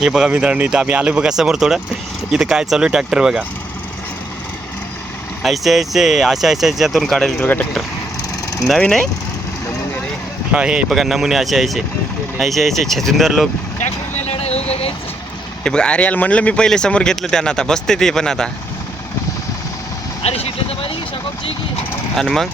हे बघा मित्रांनो, इथं आम्ही आलो बघा समोर थोडं. इथं काय चालू आहे ट्रॅक्टर बघा. अशा याच्यातून काढायला बघा ट्रॅक्टर. नवीन आहे हा. हे बघा नमुने ऐसे छचुंदर लोक. हे बघा अरे याला म्हणलं मी पहिले समोर घेतलं त्यांना, आता बसते ते पण आता. आणि मग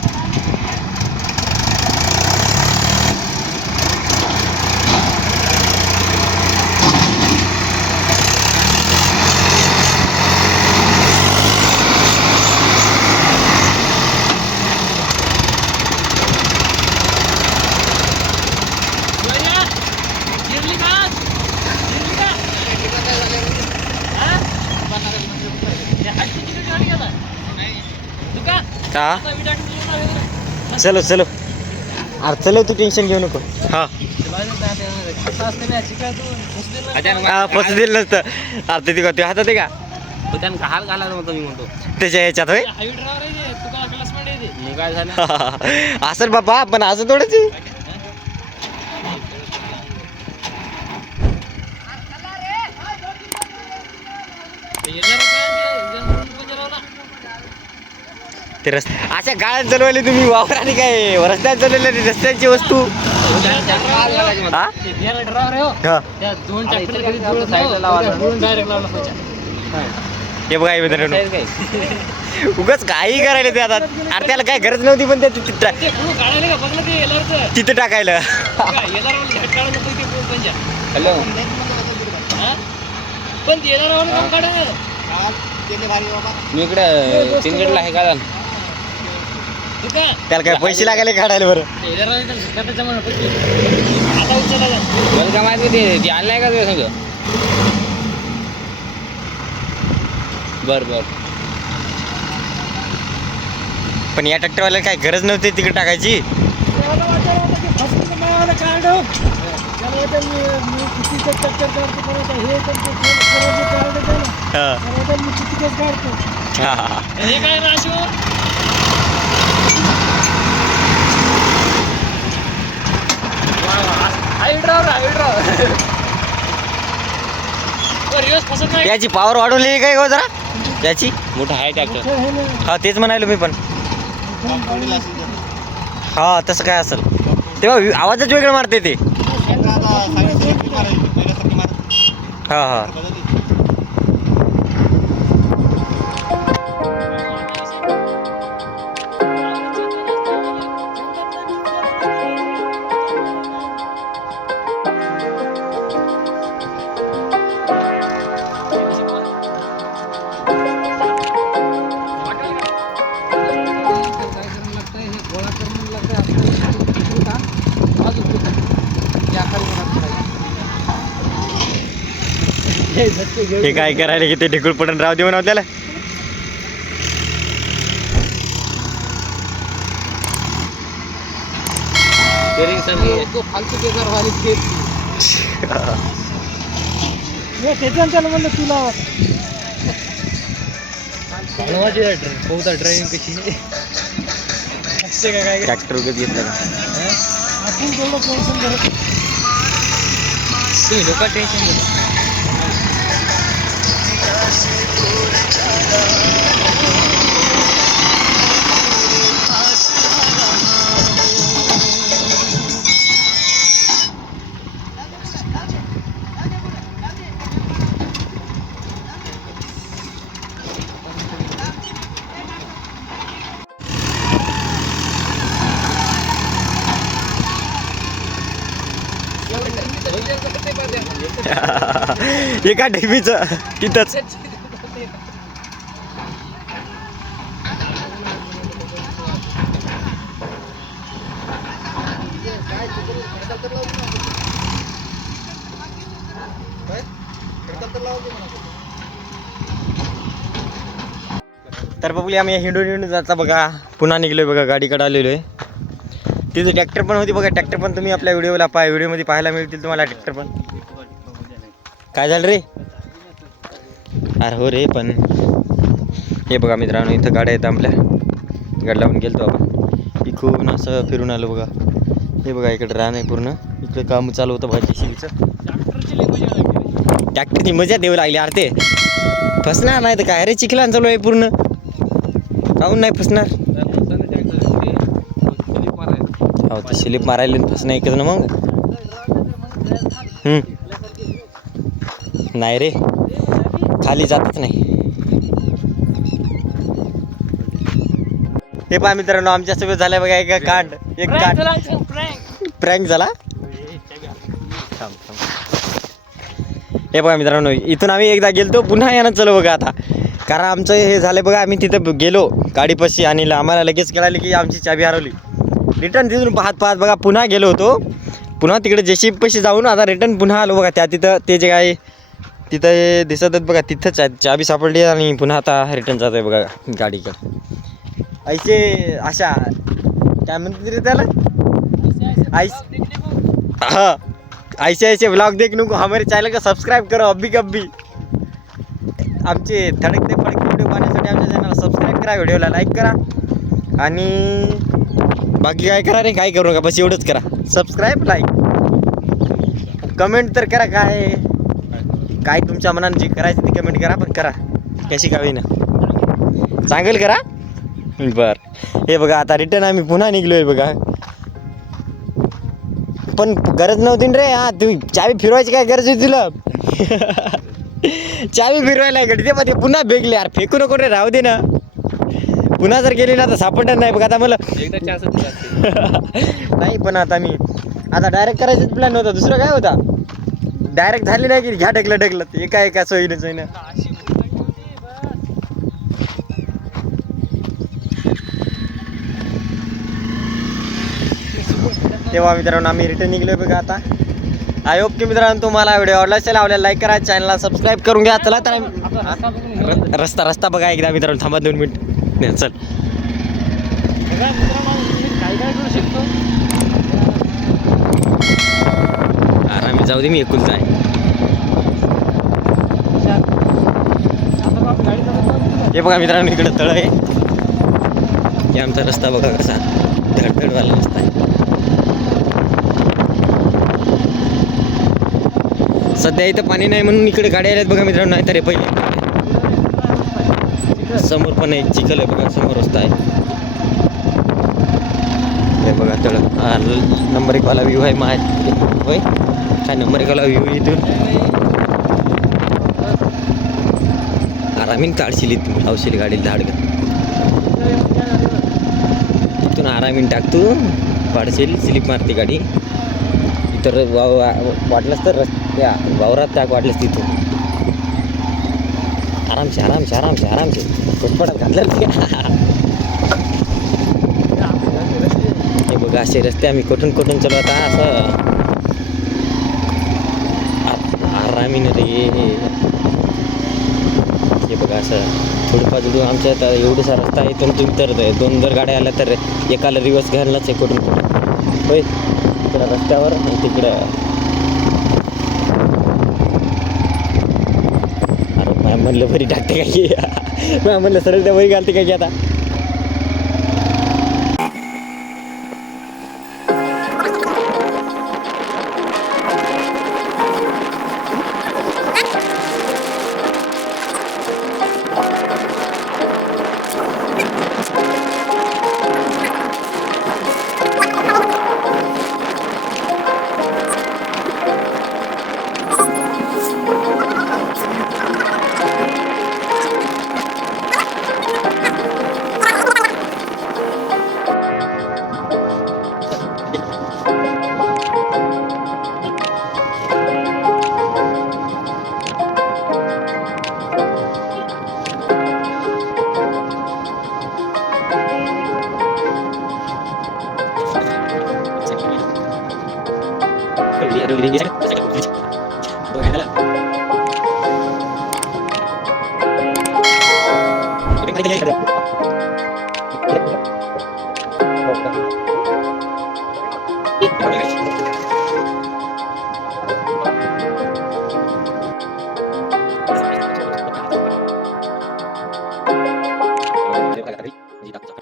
हा चलो चलो. अरे चलो, तू टेन्शन घेऊ नको. हा फस दिलं नसतं. अरे ते ते हातात आहे का हाल घालायला म्हणतो मी म्हणतो त्याच्या ह्याच्यात होय. मग काय झालं असं बाबा, पण असं थोडंच आहे. ते अशा गाड्यात चालवले तुम्ही वावर आणि काय रस्त्यात चालवले रस्त्यांची वस्तू. हे बघा मित्रांनो, उगाच काही करायला ते आता. अरे त्याला काय गरज नव्हती, पण तिथं टाकायला. हॅलो मी इकडे सिंदखेडला आहे का. त्याला काय पैसे लागायला काढायला बरं. मला काय माहिती ते आणलंय का तुझ्या सगळं. बर पण या ट्रॅक्टरवाल्याला काय गरज नव्हती तिकडे टाकायची. याची पॉवर वाढवली काय हो जरा याची. मोठा आहे ट्रॅक्टर. हा तेच म्हणालो मी पण. हा तसं काय असेल तेव्हा आवाजच वेगळं मारते ते. हा हा हे काय करायला की ते ढेकूळ पडून राव देऊ ना त्याला. ड्रायव्हिंग कशी ट्रॅक्टर वगैरे घेतलं लोक टेन्शन घेतात. एका डेबीचं तिथंच. तर बघूया आम्ही हिंडून जाता बघा. पुन्हा निघलोय बघा, गाडीकडे आलेलो आहे. तिथे ट्रॅक्टर पण होती बघा. ट्रॅक्टर पण तुम्ही आपल्या व्हिडिओमध्ये पाहायला मिळतील तुम्हाला ट्रॅक्टर पण. काय झालं रे. अरे हो रे, पण हे बघा मित्रांनो इथं गाड्या आहेत आपल्या. गाडी लावून गेलतो आपण इकडून असं फिरून आलो बघा. हे बघा इकडे रान आहे पूर्ण. इकडे काम चालू होतं भाजी शिवीचं. ट्रॅक्टरची मजा देऊ लागली अरे ते फसणार नाही तर काय रे, चिखलान चालू आहे पूर्ण. काहून नाही फसणार? हो ते स्लिप मारायला फसणं एकच ना मग. नाही रे, खाली जातच नाही. हे पहा मित्रांनो, आमच्या सोबत झालंय बघा एक कांड. एक कांड प्रँक झाला. हे बघा मित्रांनो, इथून आम्ही एकदा गेलतो, पुन्हा यानं चलो बघा आता. कारण आमचं हे झालं बघा, आम्ही तिथं गेलो गाडीपाशी आणि आम्हाला लगेच कळालं की आमची चाबी हरवली. रिटर्न तिथून पाहत बघा पुन्हा गेलो होतो. पुन्हा तिकडे जेसीबीपाशी जाऊन आता रिटर्न पुन्हा आलो बघा. त्या तिथं ते जे काय तिथं दिसत आहेत बघा, तिथं चाबी सापडली आणि पुन्हा आता रिटर्न जात आहे बघा गाडीकडे. ऐसे अशा काय म्हणते रे त्याला, हाँ ऐसे ऐसे ब्लॉग देखने को हमारे चॅनल का सबस्क्राईब करा अब्बी कब्बी. आमचे धडकते फडकते व्हिडिओ पाहण्यासाठी आमच्या चॅनलला सबस्क्राईब करा, व्हिडिओला लाईक करा आणि बाकी काय करा रे, काय करू नका, बस एवढंच करा. सबस्क्राईब, लाईक, कमेंट तर करा. काय तुमच्या मनात जे करायचं ते कमेंट करा, पण करा कशी का होईना, चांगलं करा. बरं हे बघा आता रिटर्न आम्ही पुन्हा निघलोय बघा. पण गरज नव्हती रे. हा तू चावी फिरवायची काय गरज होती तुला? चावी फिरवायला गडी ते पुन्हा बेगले यार, फेकू नको रे, राहू दे ना. पुन्हा जर गेली ना तर सापडणार नाही बघा. आता मला एकदा चान्स नाही, पण आता मी आता डायरेक्ट करायचं प्लॅन होता, दुसरं काय होता. डायरेक्ट झाली नाही की घ्या ढकलत एका सोयीनं. तेव्हा मित्रांनो आम्ही रिटर्न निघलोय बघा आता. आय होप की मित्रांनो तुम्हाला व्हिडिओ आवडला असेल, आवडला लाईक करा, चॅनलला सबस्क्राईब करून घ्या. चला तर रस्ता बघा एकदा मित्रांनो, थांबा 2 मिनिट. चल आरामी जाऊ दे, मी एकुलता आहे. हे बघा मित्रांनो इकडे तळ आहे. हे आमचा रस्ता बघा कसा धडधडवाला रस्ता आहे. सध्या इथं पाणी नाही म्हणून इकडे गाड्या आल्यात बघा मित्रांनो, नाही तर पहिले समोर पण एक चिखल आहे बघा, समोर रस्ता आहे. हे बघा तळ, नंबर 1 वाला व्ह्यू आहे माय होय. काय नंबर 1 वाला व्ह्यू इथून आरामीन काढशील, इथून लावशील गाडीला धाड इथून आरामीन टाकतो, पाडशील, स्लिप मारते गाडी. इतर वाटलंच तर रस्त्या वावरात टाक, वाटलंच तिथून आरामशे घुसपडात घातलं. हे बघा असे रस्ते आम्ही कुठून चलो आता असं आरामीनं रे. हे बघा असं थोडं बाजू आमच्या आता एवढासा रस्ता आहे, इथून तुम्ही तर 2 जर गाड्या आल्या तर एकाला रिवर्स घ्यायलाच आहे कुठून होय. इकडं रस्त्यावर आणि तिकडं अरे म्हणलं भरी टाकते काय, म्हणलं सरळ त्या वरी घालते काय की आता.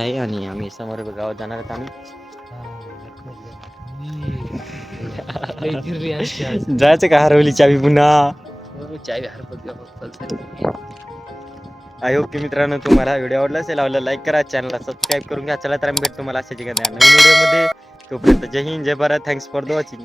आहे आणि आम्ही समोर गावात जाणार आहोत आम्ही. जायचं का हरवली चावी पुन्हा. चावी हरपत आय होप की मित्रांनो तुम्हाला व्हिडिओ आवडला असेल, आवडला लाईक करा, चॅनलला सबस्क्राईब करून घ्या. चला तर आम्ही भेटतो तुम्हाला अशाच एखाद्या नवीन व्हिडिओमध्ये. तोपर्यंत जय हिंद, जय Bharat. Thanks for the watching.